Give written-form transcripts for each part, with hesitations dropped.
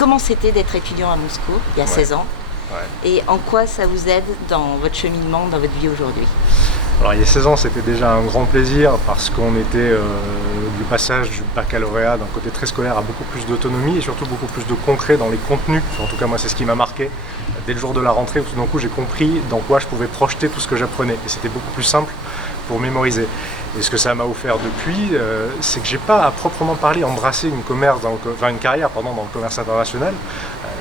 comment c'était d'être étudiant à Moscou il y a 16 ans et en quoi ça vous aide dans votre cheminement, dans votre vie aujourd'hui? Alors il y a 16 ans, c'était déjà un grand plaisir parce qu'on était du passage du baccalauréat d'un côté très scolaire à beaucoup plus d'autonomie et surtout beaucoup plus de concret dans les contenus. En tout cas moi c'est ce qui m'a marqué. Dès le jour de la rentrée, tout d'un coup j'ai compris dans quoi je pouvais projeter tout ce que j'apprenais et c'était beaucoup plus simple pour mémoriser. Et ce que ça m'a offert depuis, c'est que j'ai pas à proprement parler embrassé une carrière dans le commerce international.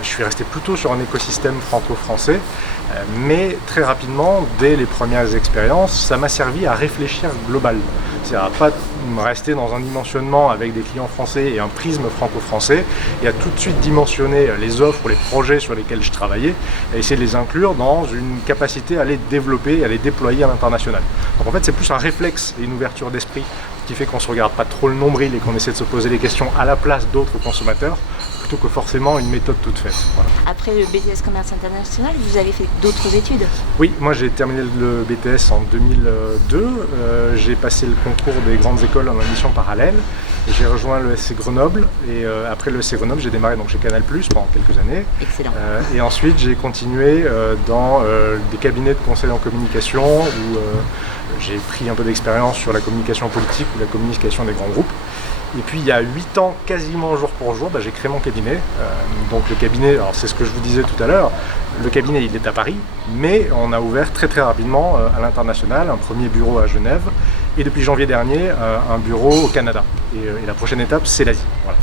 Je suis resté plutôt sur un écosystème franco-français, mais très rapidement, dès les premières expériences, ça m'a servi à réfléchir global. C'est-à-dire à pas rester dans un dimensionnement avec des clients français et un prisme franco-français, et à tout de suite dimensionner les offres ou les projets sur lesquels je travaillais, et essayer de les inclure dans une capacité à les développer et à les déployer à l'international. Donc en fait, c'est plus un réflexe et une ouverture d'esprit qui fait qu'on ne se regarde pas trop le nombril et qu'on essaie de se poser les questions à la place d'autres consommateurs, plutôt que forcément une méthode toute faite. Voilà. Après le BTS Commerce International, vous avez fait d'autres études? Oui, moi j'ai terminé le BTS en 2002, j'ai passé le concours des grandes écoles en admission parallèle, j'ai rejoint le SC Grenoble et après le SC Grenoble j'ai démarré donc chez Canal+ pendant quelques années. Excellent. Et ensuite j'ai continué dans des cabinets de conseil en communication où j'ai pris un peu d'expérience sur la communication politique ou la communication des grands groupes. Et puis il y a 8 ans, quasiment jour pour jour, j'ai créé mon cabinet. Donc le cabinet, alors c'est ce que je vous disais tout à l'heure, le cabinet il est à Paris, mais on a ouvert très rapidement à l'international, un premier bureau à Genève, et depuis janvier dernier, un bureau au Canada. Et la prochaine étape, c'est l'Asie. Voilà.